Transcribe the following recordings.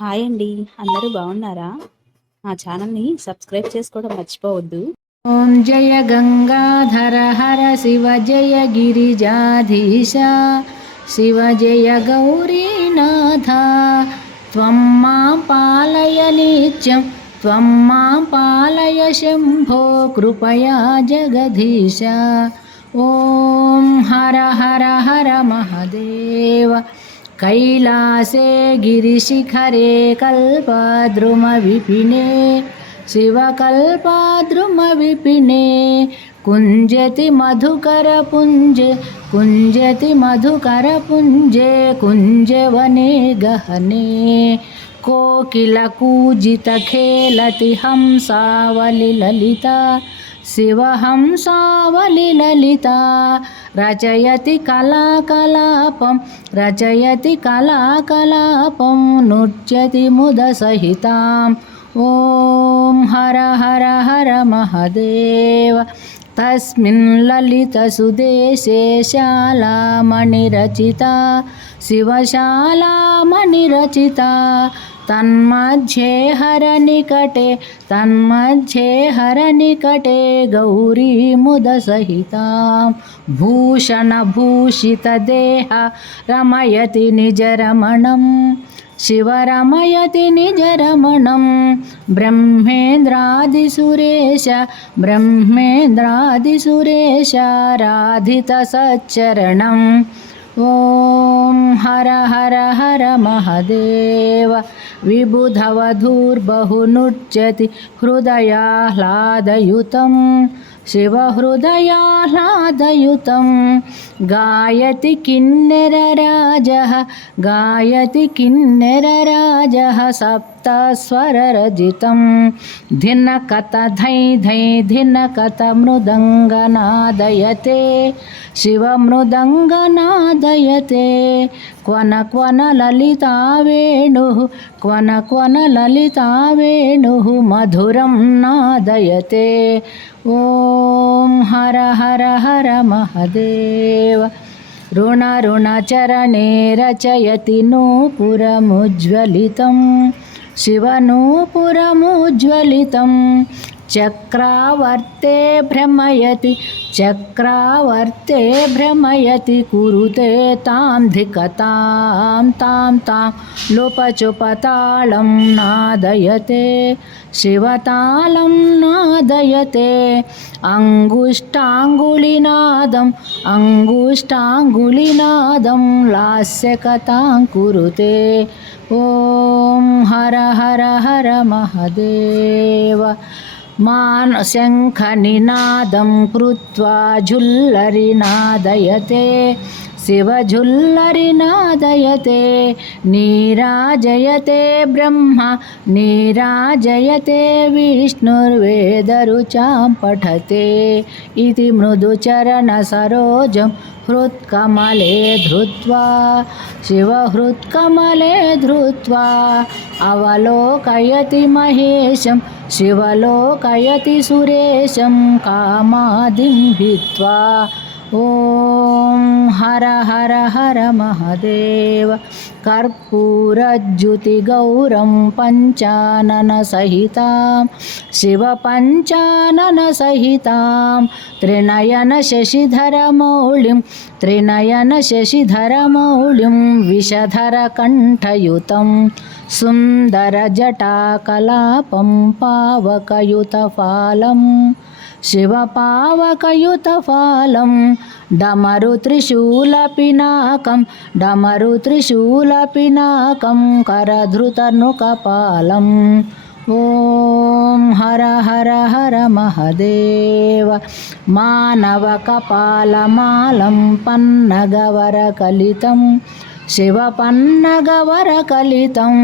Hi అండి. అందరూ బాగున్నారా? మా ఛానల్‌ని సబ్స్క్రైబ్ చేసుకోవడం మర్చిపోవద్దు. ఓం జయ గంగాధర హర శివ జయ గిరిజాధీశ శివ జయ గౌరీనాథ త్వం మాం పాలయ నిత్యం త్వం మాం పాలయ శంభో కృపయా జగదీశ. ఓం హర హర హర మహదేవ. कैलासे गिरिशिखरे कल्पद्रुमविपिने शिवकल्पद्रुमविपिने कुञ्जति मधुकरपुञ्जे कुञ्जति मधुकरपुञ्जे कुञ्जवने गहने कोकिलकूजितखेलति हंसावलिललिता शिवहंसावलिललिता रचयति कलाकलापं रचयति कलाकलापं नृत्यति मुदसहिताम्. ॐ हर हर हर महदेव. तस्मिन् ललितसुदेशे शालामणिरचिता शिवशालामणिरचिता तन्मध्ये हरनिकटे गौरी मुदसहितां भूषणभूषितदेह रमयति निजरमणं शिवरमयति निजरमणं ब्रह्मेन्द्रादिसुरेश राधितसच्चरणम्. ॐ हर हर हर महदेव. विबुधवधूर्बहुनृत्यति हृदयाह्लादयुतं शिवहृदयाह्लादयुतं गायति किन्नरराजः सप्तस्वररजितं धिनकत धै धै धिनकत मृदङ्गनादयते शिवमृदङ्गनादयते क्वन क्वन ललिता वेणुः मधुरं नादयते. ॐ हर हर हर महदेव. ऋणचरणे रचयति नूपुरमुज्ज्वलितं शिवनूपुरमुज्ज्वलितं चक्रावर्ते भ्रमयति कुरुते तां धिकतां तां लोपचुपतालं नादयते शिवतालं नादयते अङ्गुष्ठाङ्गुलिनादं लास्यकथां कुरुते. ॐ हर हर हर महदेव. शङ्खनिनादं कृत्वा झुल्लरिनादयते शिवझुल्लरिनादयते नीराजयते ब्रह्मा नीराजयते विष्णुर्वेदरुचां पठते इति मृदुचरणसरोजं हृत्कमले धृत्वा शिवहृत्कमले धृत्वा अवलोकयति महेशं शिवलोकयति सुरेशं कामादिं भित्वा. ॐ हर हर हर महदेव. कर्पूरज्युतिगौरं पञ्चाननसहितां शिवपञ्चाननसहितां त्रिनयनशशिधरमौलिं विषधरकण्ठयुतं सुन्दरजटाकलापं पावकयुतफालं शिवपावकयुतफालं डमरुत्रिशूलपिनाकं करधृतनुकपालम्. ॐ हर हर हर महदेव. मानवकपालमालं पन्नगवरकलितं शिवपन्नगवरकलितं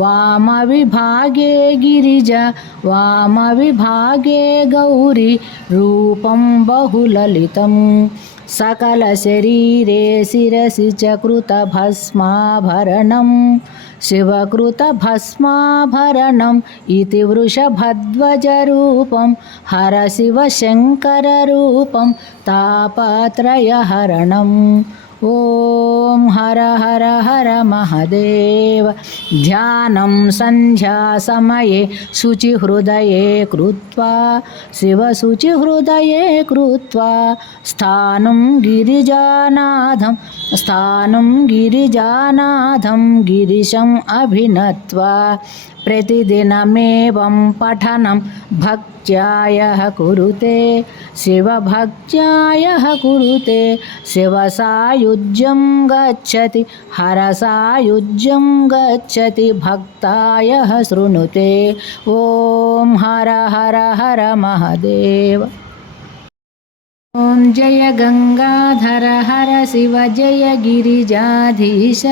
वामविभागे गिरिजा वामविभागे गौरी रूपं बहुललितं सकलशरीरे शिरसि च कृतभस्माभरणं शिवकृतभस्माभरणम् इति वृषभध्वजरूपं हरशिवशङ्कररूपं तापत्रयहरणम्. ॐ हर हर हर महादेव ध्यानं सन्ध्यासमये शुचिहृदये कृत्वा शिवशुचिहृदये कृत्वा स्थानं गिरिजानाथं गिरिशम् अभिनत्वा प्रतिदिनमेवं पठनं भक्त्यायः कुरुते शिवभक्त्यायः कुरुते शिवसायुज्यं गच्छति हरसायुज्यं गच्छति भक्तायः शृणुते ॐ हर हर हर महादेव ॐ जय गंगाधर हर शिव जय गिरिजाधीश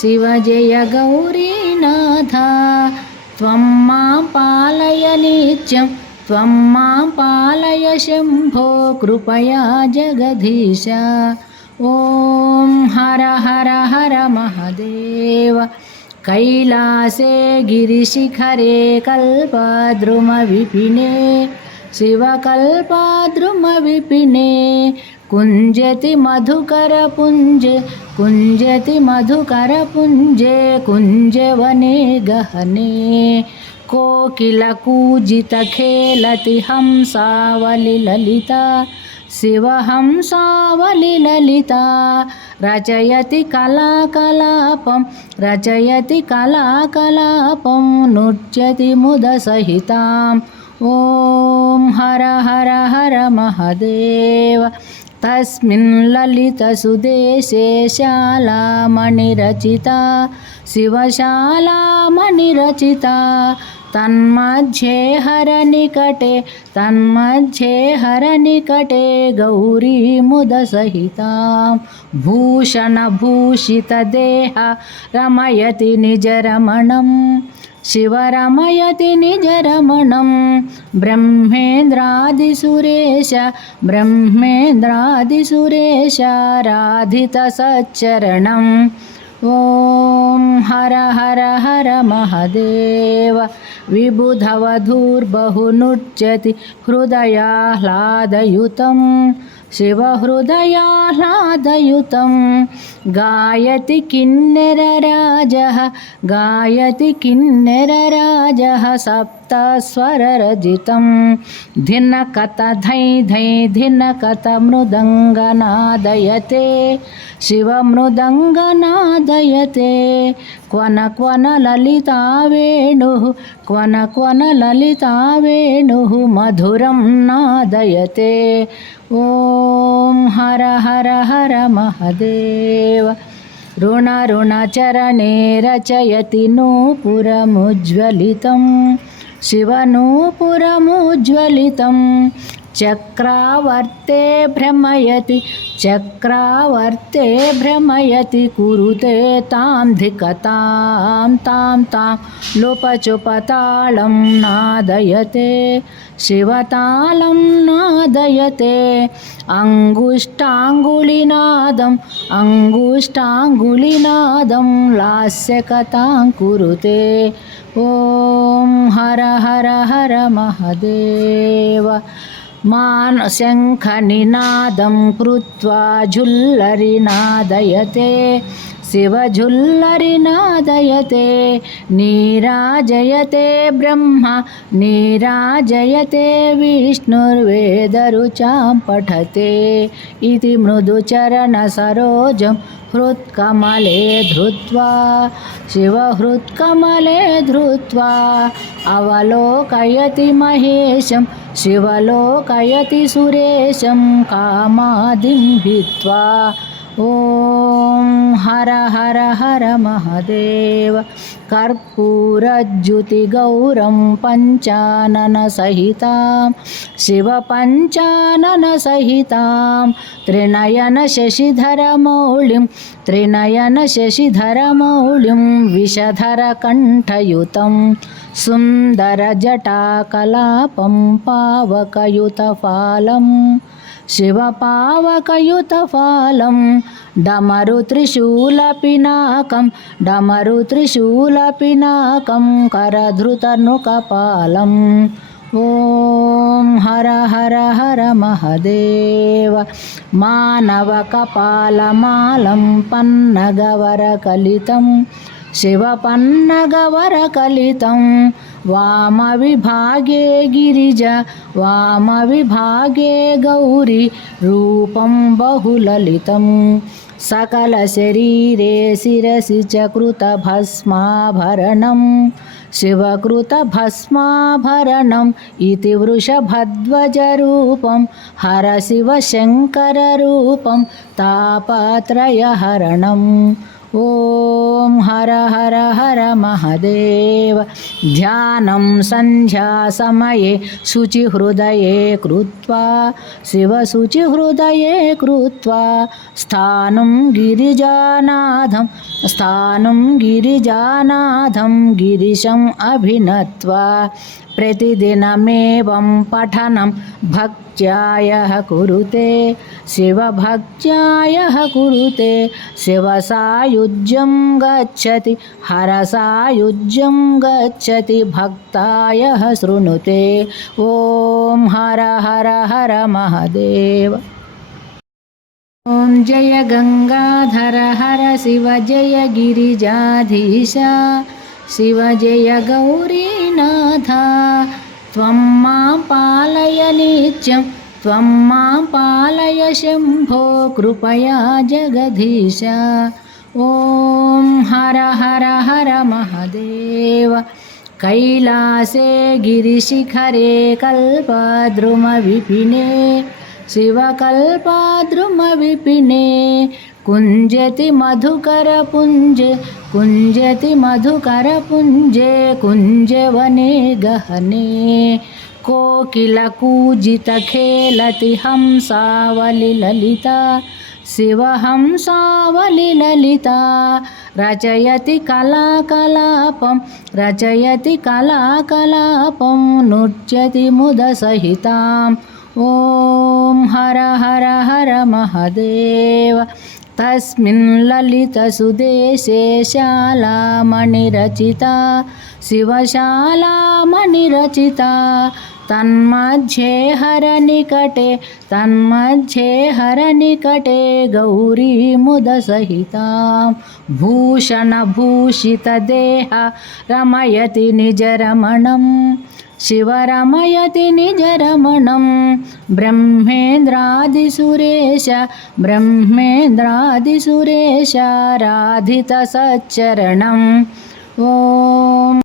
शिव जय गौरीनाथ त्वं मां पालय नित्यं त्वं मां पालय शम्भो कृपया जगदीश ॐ हर हर हर महादेव कैलासे गिरिशिखरे कल्पद्रुमविपिने शिवकल्पद्रुमविपिने कुञ्जति मधुकरपुञ्जे कुञ्जवने गहने कोकिलकूजितखेलति हंसावलिललिता शिवहंसावलिललिता रचयति कलाकलापं नृत्यति मुदसहितां ॐ हर हर हर महादेव तस्मिन् ललितसुदेशे शालामणिरचिता शिवशालामणिरचिता तन्मध्ये हरनिकटे गौरीमुदसहितां भूषणभूषितदेहा रमयति निजरमणं शिवरमयति निजरमणं ब्रह्मेन्द्रादिसुरेश राधितसच्चरणम् ॐ हर हर हर महादेव विबुधवधूर्बहुनृत्यति हृदयाह्लादयुतं शिवहृदयाह्लादयुतं गायति किन्नरराजः सप्तस्वररजितं धिनकत धै धै धिनकत मृदङ्गनादयते शिवमृदङ्गनादयते क्वन ललिता वेणुः मधुरं नादयते ॐ हर हर हर महादेव ऋणचरणे रचयति नूपुरमुज्ज्वलितं शिवनूपुरमुज्ज्वलितं चक्रावर्ते भ्रमयति कुरुते तां धिकतां तां लोपचुपतालं नादयते शिवतालं नादयते अङ्गुष्ठाङ्गुलिनादं लास्यकथां कुरुते ॐ हर हर हर महादेव शङ्खनिनादं कृत्वा झुल्लरिनादयते शिवझुल्लरिनादयते नीराजयते ब्रह्मा नीराजयते विष्णुर्वेदरुचां पठते इति मृदुचरणसरोजं हृत्कमले धृत्वा शिवहृत्कमले धृत्वा अवलोकयति महेशं शिवलोकयति सुरेशं कामादिं हित्वा ॐ हर हर हर महादेव कर्पूरज्युतिगौरं पञ्चाननसहितां शिवपञ्चाननसहितां त्रिनयनशशिधरमौलिं विषधरकण्ठयुतं सुन्दरजटाकलापं पावकयुतफालं शिवपावकयुतफालं डमरुत्रिशूलपिनाकं करधृतनुकपालं ఓం హర హర హర మహదేవ. మానవకపాలమాలం పన్నగవరకలితం శివపన్నగవరకలితం. వామవిభాగే గిరిజ వామవిభాగే గౌరీ రూపం బహులలితం. సకలశరీరే శిరసి చ కృతభస్మాభరణం శివకృతభస్మాభరణం ఇతి వృషభధ్వజరూపం హర శివశంకరరూపం తాపత్రయహరణం. ఓం హర హర హర మహదేవ. ధ్యానం సంధ్యాసమయే శుచిహృదయే కృత్వా శివశుచిహృదయే కృత్వా స్థానం గిరిజానాథం గిరిశం అభినత్వా. ప్రతిదినమేవం పఠనం భక్త్యాయః కురుతే శివభక్త్యాయః కురుతే. శివసాయుజ్యం గచ్చతి హరసాయుజ్యం గచ్చతి భక్తాయః శృణుతే. ఓం హర హర హర మహదేవ. ఓం జయ గంగాధర హర శివ జయ గిరిజాధీశ శివ జయ గౌరీనాథ. త్వం మాం పాలయ నిత్యం త్వం మాం పాలయ శంభో కృపయా జగదీశ. ఓం హర హర హర మహదేవ. కైలాసే గిరిశిఖరే కల్పద్రుమవిపినే శివకల్పద్రుమవిపినే. కుంజతి మధుకరపుంజే కుంజవనే గహనే. కోకిల కూజిత ఖేలతి హంసావలి లలిత శివహంసావలి లలిత. రచయతి కళాకలాపం నృత్యతి ముద సహితాం. ఓం హర హర హర మహదేవ. తస్మిన్ లలిత సుదేశే శాలామణిరచితా శివశాలామణిరచితా. తన్మధ్యే హరనికటే గౌరీ ముద సహితాం. భూషణభూషితదేహ రమయతి నిజరమణం శివరమయతి నిజరమణం. బ్రహ్మేంద్రాదిసురేశ రాధిత సచ్చరణం. ఓం